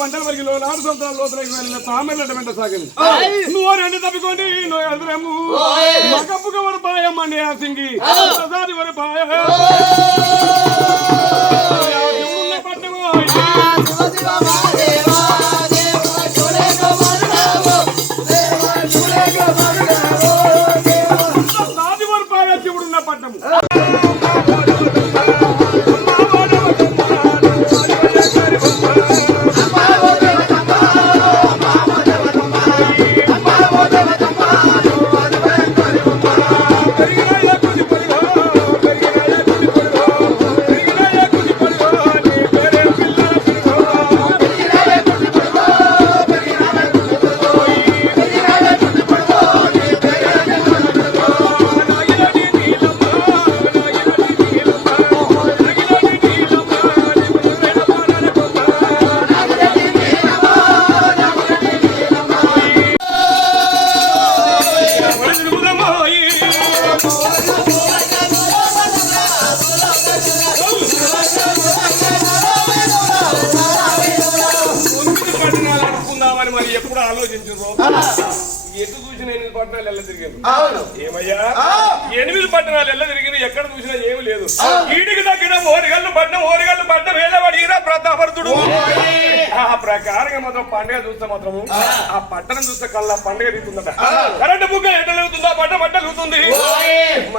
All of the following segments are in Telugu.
పంటల వరకు 4 సంవత్సరాల లోతులకి వెళ్ళిన తామెల్లట వెంట సాగింది. నువ్వు రెండు తప్పికోండి నువ్వు ఎదురేము మగప్పుగా వర పాయమ్మండి ఆ సింగి ప్రసాది వర పాయ పట్టము ప్రసాది వర పాయ శివుడున్న పట్టము. మరి ఎప్పుడు ఆలోచించరు ఎటు చూసినా 8 పట్టణాలు ఎల్ల తిరిగాను. ఏమయ్యా 8 పట్టణాలు ఎల్ల తిరిగిన ఎక్కడ చూసినా ఏమి లేదు. ఈడికి దగ్గర ఓరిగల్లు పట్నం వేలవాడిరా ప్రతాపరుతుడు. ఆ ప్రకారంగా మాత్రం పండుగ చూస్తే మాత్రము ఆ పట్టణం చూస్తే కల్లా పండుగ తీస్తుందట. కరెంటు బుగ్గ ఎట్టలుగుతుందా బట్టలుగుతుంది.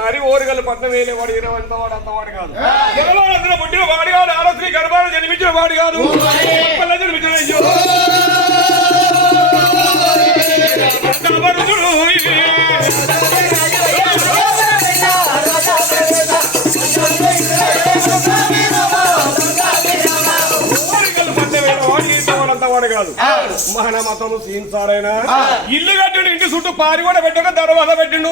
మరి ఓరిగల్లు పట్నం వేలేవాడు ఇరవంతవాడు అంతవాడు కాదు. గర్భాలందరూ పుట్టిన వాడు కాదు. ఆలోచన గర్భాలు జన్మించిన వాడు కాదు. జన్మించిన కాదు. మన మతము సీన్సారైనా ఇల్లు కట్టిండు. ఇంటి చుట్టూ పారి కూడా పెట్టక దర్వాజా పెట్టిండు.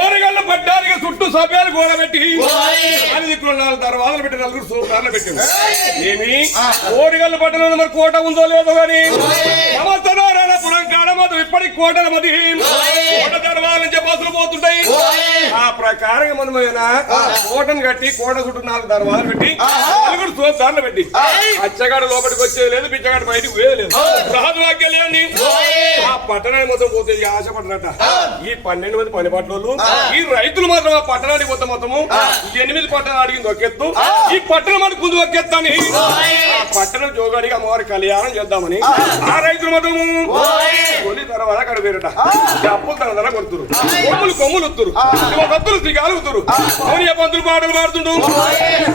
ఓరిగల్లు పడ్డానికి చుట్టూ సభ్యాలు గోడ పెట్టి 4 దర్వాజాలు పెట్టి 4 సోకార్లు పెట్టిండు. ఏమి ఓరిగల్లు పట్టణంలో మరి కోట ఉందో లేదో కానీ పురం కాడమదు ఇప్పటికి కోటల మది కోట దర్వాజాల నుంచి బస్సులు పోతుంటాయి. ఆ ప్రకారంగా మనమైనా కోటను కట్టి కోట చుట్టూ 4 దర్వాజాలు పెట్టి 4 సోకార్లు పెట్టి అచ్చగాడు లోపలికి వచ్చేది లేదు, పిచ్చగాడు బయటికి లేదు. రాజవాక్యాలేండి ఆ పట్టణానికి మొత్తం పోతే ఆశపడరట. ఈ 12 మంది పని పట్ల ఈ రైతులు మాత్రం ఆ పట్టణానికి పోతే మొత్తము 8 పట్టణాలు అడిగింది ఒకెత్తు. ఈ పట్టణం మనకు ముందు ఒకెత్తని ఆ పట్టణం జోగాడికి అమ్మవారి కళ్యాణం చేద్దామని ఆ రైతులు మొత్తము కొలి తర్వాత అక్కడ వేరట. అప్పులు తన కొడుతురు, కొమ్ములు వస్తురు, భక్తులు శ్రీకాలుగుతురు, పంతులు పాటలు పాడుతుండు.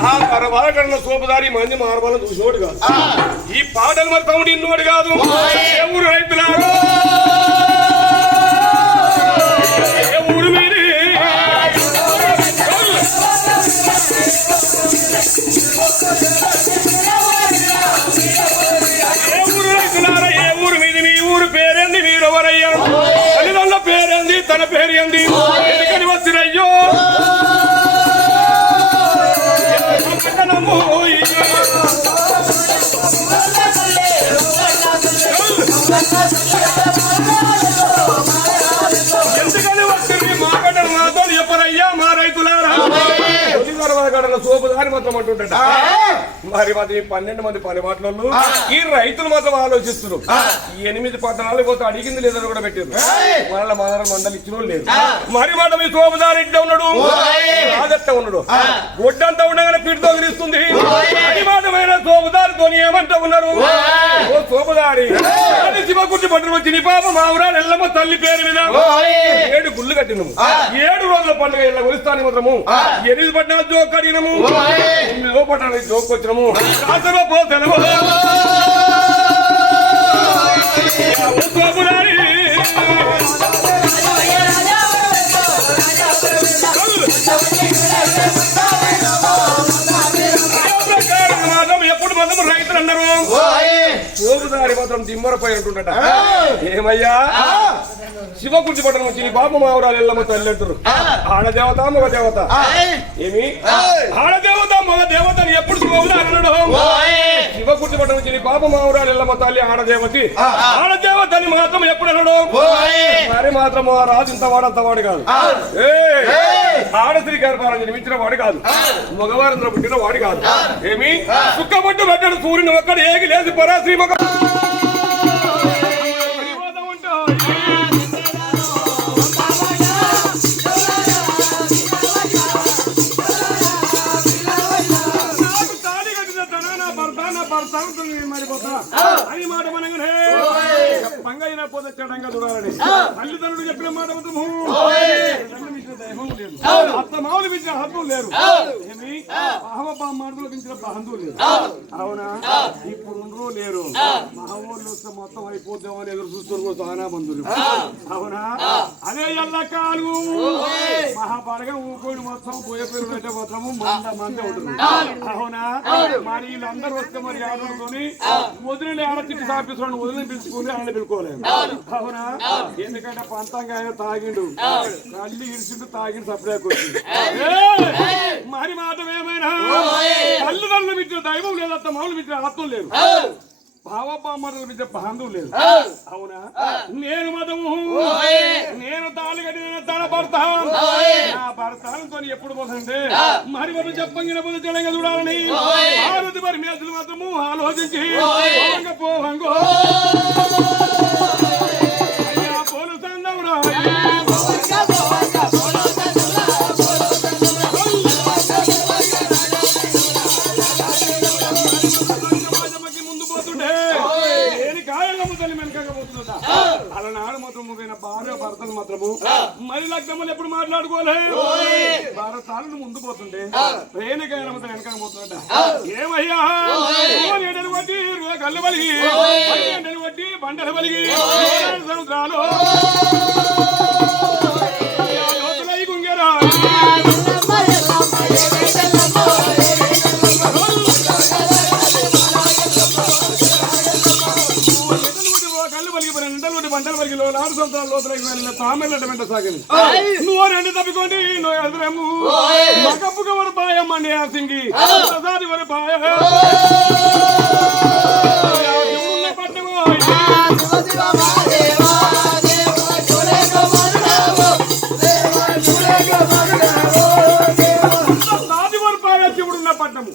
ఆ తర్వాత కడిన సోపదారి మంది మార్బాలను చూసినోడు కాదు. ఈ పాటలు మరి తమ్ముడు ఇన్నోడు కాదు. ఎవరు రైతులారు ఊరు మీద ఏ ఊరు మీద మీ ఊరు పేరేంది, మీరెవరయ్యా, తల్లిదండ్రుల పేరేంది, తన పేరు ఏంది, ఎందుకని వచ్చిరయ్యో ఎందుకని వచ్చింది మాకడ మాతో చెప్పరయ్యా మా రైతులారా. సోపుదారి మాత్రం అంటుంట. మరి మాది 12 మంది పని మాటలు ఈ రైతులు మాత్రం ఆలోచిస్తున్నారు. 8 పట్టణాలు పోతే అడిగింది లేదని కూడా పెట్టారు. మళ్ళీ మందలు ఇచ్చిన లేదు. మరి మాట మీ సోపుదారి ఇంట్లో ఉన్నాడు, రాజట్ట ఉన్నాడు, గొడ్డంతా ఉండగానే పీటుతో తిరిస్తుంది. అడిమాటమైన సోపుదారితో ఏమంటా ఉన్నారు, ఓ సోపుదారి శివకుర్తి పట్టణం వచ్చి నీ పాప మా ఊరాలు ఎల్లమ్మ తల్లి పేరు మీద 7 గుళ్ళు కట్టినాము. 7 రోజుల పండుగ ఇలా కొలుస్తాను మాత్రము 8 పట్టణాలు జోక్ కడిగినాము, 9వ పట్టణాలు జోక్ వచ్చినాము. సోపుదారి ఎప్పుడు మాత్రం రైతులు అన్నారు. సోపుదారి మాత్రం దిమ్మరపై అంటుండట. ఏమయ్యా శివకుర్తి పట్టణం వచ్చి బాబు మా ఊరాలు ఎల్లమ్మ తల్లి అంటారు. ఆడదేవత మగ దేవత. ఏమి ఆడదేవత మగ దేవతని ఎప్పుడు అన్నాడు. శివకుర్తి పట్టణం వచ్చి బాబు మా ఊరాలు ఎల్లమ్మ తల్లి ఆడదేవతి. ఆడదేవతని మాత్రం ఎప్పుడు అన్నాడు. మరి మా మాత్రం ఆ రాజు ఇంతవాడు అంతవాడు కాదు. ఆడశ్రీ గర్భాలను జన్మించిన వాడు కాదు, మగవారంలో పుట్టిన వాడు కాదు. ఏమి సుక్కబట్టు పెట్టాడు సూర్యుని ఒక్కడు ఏగి లేచి పరాశ్రీ మగ అని మాట మనగానే పంగైన పోదచ్చడంగా చూడాలని తల్లిదండ్రులు చెప్పిన మాట అత్త మామూలు పెంచిన హద్దు లేరు, ఏమి బామ్మడుగులు పెంచిన బంధువు లేరు. అవునా ఇప్పుడు ఉండరు లేరు, మహామూలు వస్తే మొత్తం అయిపోతామని ఎదురు చూస్తున్నారు చాలా మందులు. అవునా అదే ఎల్లకాలు మహాపాడగా ఊకోడి మొత్తం పోయే పేరు పెట్టే మొత్తము మందే ఉంటుంది. అవునా మరి వీళ్ళందరూ వస్తే మరి ఆడుకొని వదిలి ఆడ చిట్టి సాపిస్తున్నాడు, వదిలి పిలుచుకుని ఆయన పిలుకోలేదు. అవునా ఎందుకంటే పంతంగా ఆయన తాగిండు, కళ్ళు ఇడిచిండు, తాగిండు సపరేట్ వచ్చింది. మరి మాట ఏమైనా తల్లిదండ్రులు మించిన దైవం లేదు, అత్త మామూలు మించిన ఆత్మలు లేరు, భావబామ్మలు మించిన బాంధువు లేదు. అవునా నేను మతము నేను తాళి కట్టిన తన భర్త, నా భర్తతో ఎప్పుడు పోతుంటే మరి మనం చెప్పంగిన పోతే చెడంగా చూడాలని ఆరుది మరి మేసులు మాత్రము ఆలోచించి పోవంగో అయ్యా పోలు సందవుడా అలనాడు మాత్రము భార్య భర్తలు మాత్రము మరి లగ్నములు ఎప్పుడు మాట్లాడుకోలేదు. భారతాలను ముందు పోతుండే రేణుకైనా మాత్రం వెనక పోతుందట. ఏమయ్యా ఎండలు బట్టి కళ్ళు బలిగి ఎండలు బట్టి బండలు బలిగి సముద్రాలు లోతులై గుంగెరా పంటల వరకు 4 సంవత్సరాల లోతులకి వెళ్ళిన తామెళ్ళ వెంట సాగింది. నువ్వు రెండు తప్పికోండి నువ్వు ఎదురేము మగప్పుగా వరు పాయమ్మండి ఆ సింగి ప్రసాది వరు పాయ పట్టము సాది వరు పాయ శివుడున్న పట్టము.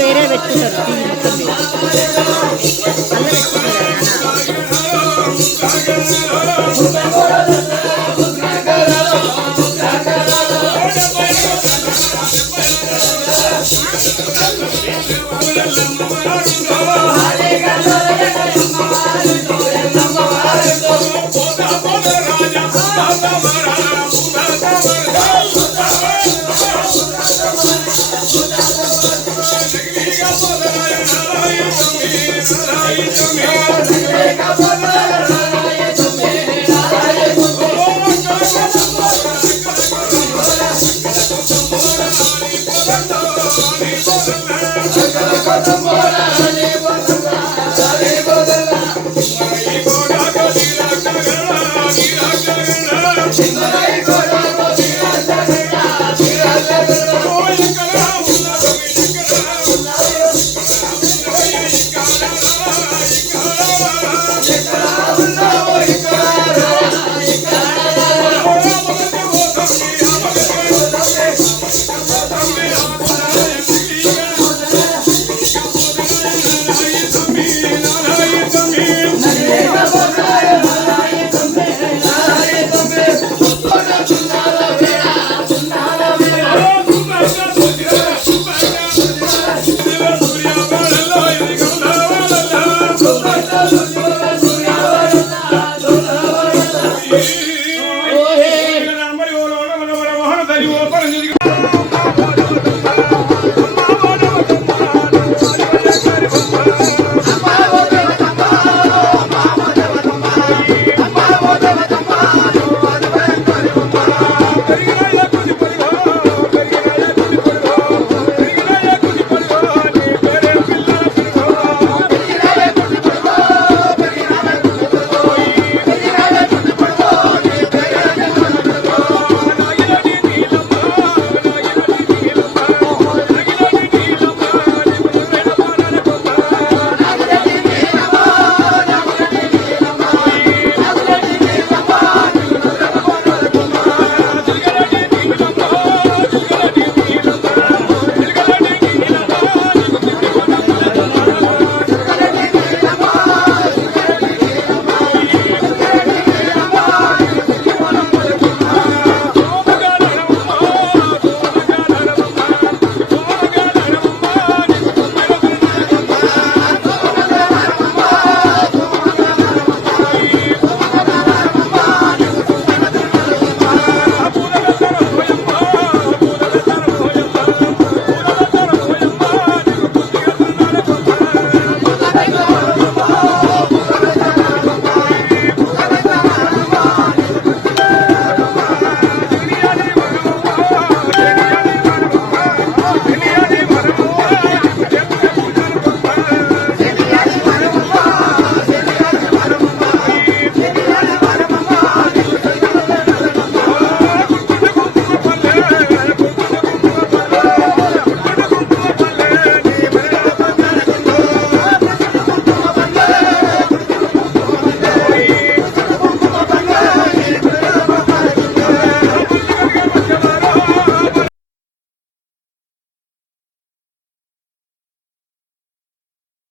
వేరే Hey! పారిపోదన్నా